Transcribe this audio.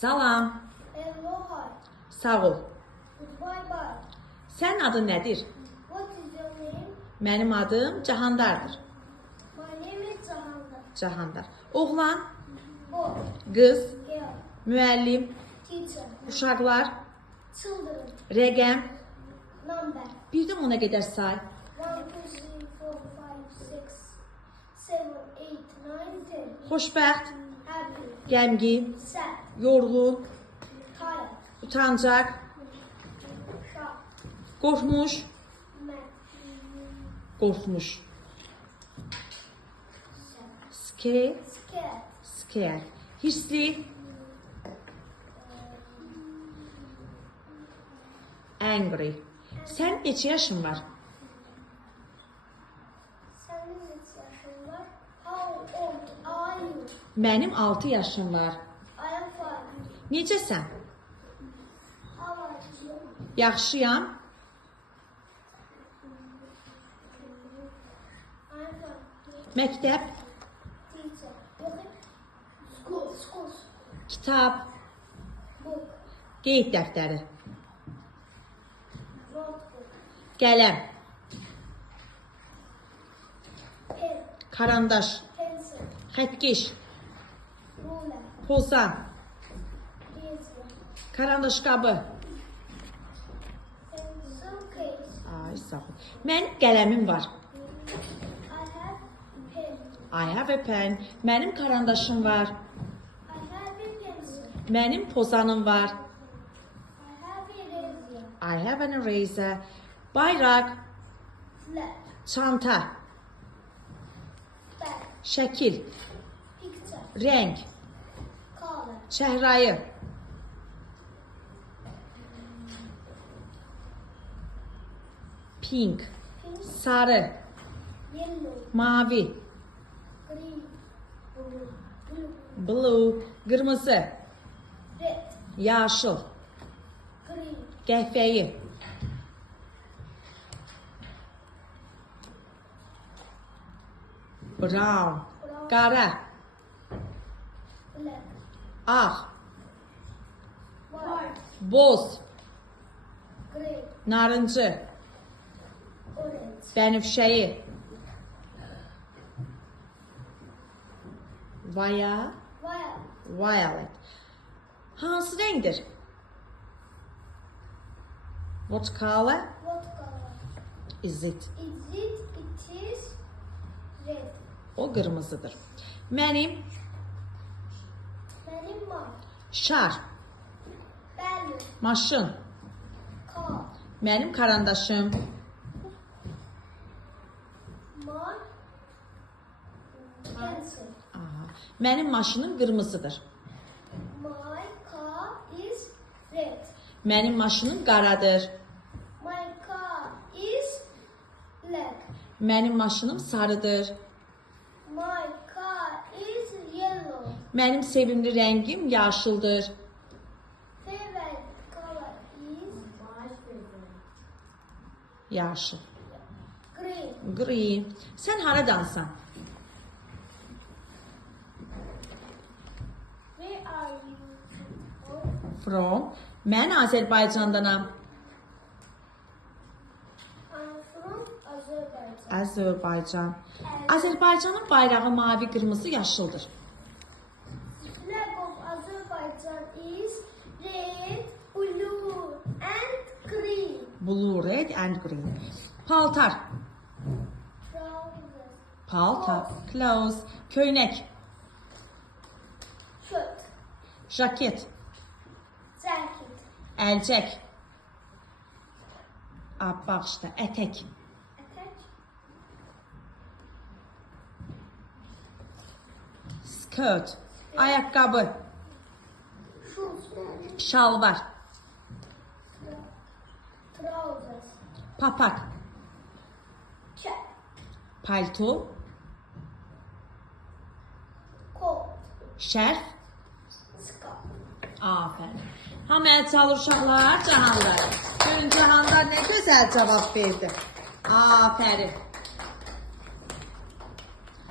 Salam. Hello, hi. Sağ ol. Goodbye, bye. Sənin adın nədir? What is your name? Mənim adım Cahandardır. My name is Zahanda. Cahandar. Oğlan, Boy, qız, girl, müəllim, teacher, uşaqlar, children, rəqəm. number. Birdən ona qədər say. 1, 2, 3, 4, 5, 6, 7, 8, 9, 10. Xoşbəxt, Happy, qəmgin, sad, yorğun, tired, utancaq, shocked, qorxmuş, mad, qorxmuş. Scared, scared, scared. Hissli, angry. Sən neçə yaşın var? Senin kaç yaşın var? How old are you? Mənim 6 yaşım var. I am 5. Necəsən? How are you? Yaxşıyam. I am 5. Məktəb, Teacher. Okay. School. kitab, Book. qeyd dəftəri, Notebook. qələm, Pen. karandaş, Pencil. xəttkeş, Ruler. pozan, Pencil. karandaş qabı. Pencil case. Ay, sağ ol. Mənim qələmim var. I have pen. I have a pen. Mənim karandaşım var. I have a pencil. Mənim pozanım var. I have a eraser. I have an eraser. Bayraq, Flag. çanta, Bag. şəkil, Picture. rəng, Color. çəhrayı, pink, Pink. sarı, Yellow. mavi, Green. Blue. blue, qırmızı, Red. yaşıl, Green. qəhvəyi, brown, qara, Black. ağ, White. boz, Grey. narıncı, Orange. bənövşəyi, Violet. violet. Hansı rəngdir? What color What color? is it? It is red. O qırmızıdır. Mənim Benim var. şar, Balloon. maşın, Car. mənim karandaşım, My pencil. aha, mənim maşınım qırmızıdır. My car is red. Mənim maşınım qaradır. My car is black. Mənim maşınım sarıdır. My car is yellow. Mənim sevimli rəngim yaşıldır. Favorite color is Yaşıl. green. Green. Sən haradansan? Where are you From. Mən Azərbaycandanam. I'm from Azerbaijan. Azərbaycan. Azərbaycanın bayrağı mavi, qırmızı, yaşıldır. Flag of Azerbaijan is red, blue, and green. Blue, red and green. Paltar. Trousers, Paltar. Clothes. Köynək. shirt, Jaket. jacket, Əlcək. Bağışda. Ətək. attach, Skirt. Ayaqqabı. shoes, Şalvar. trousers, Papaq. cap, Palto. coat, Şərf. scarf. Afərin. Hamı əl çalır uşaqlar, Cahanlar. Görün Cahanlar nə gözəl cavab verdi. Afərin.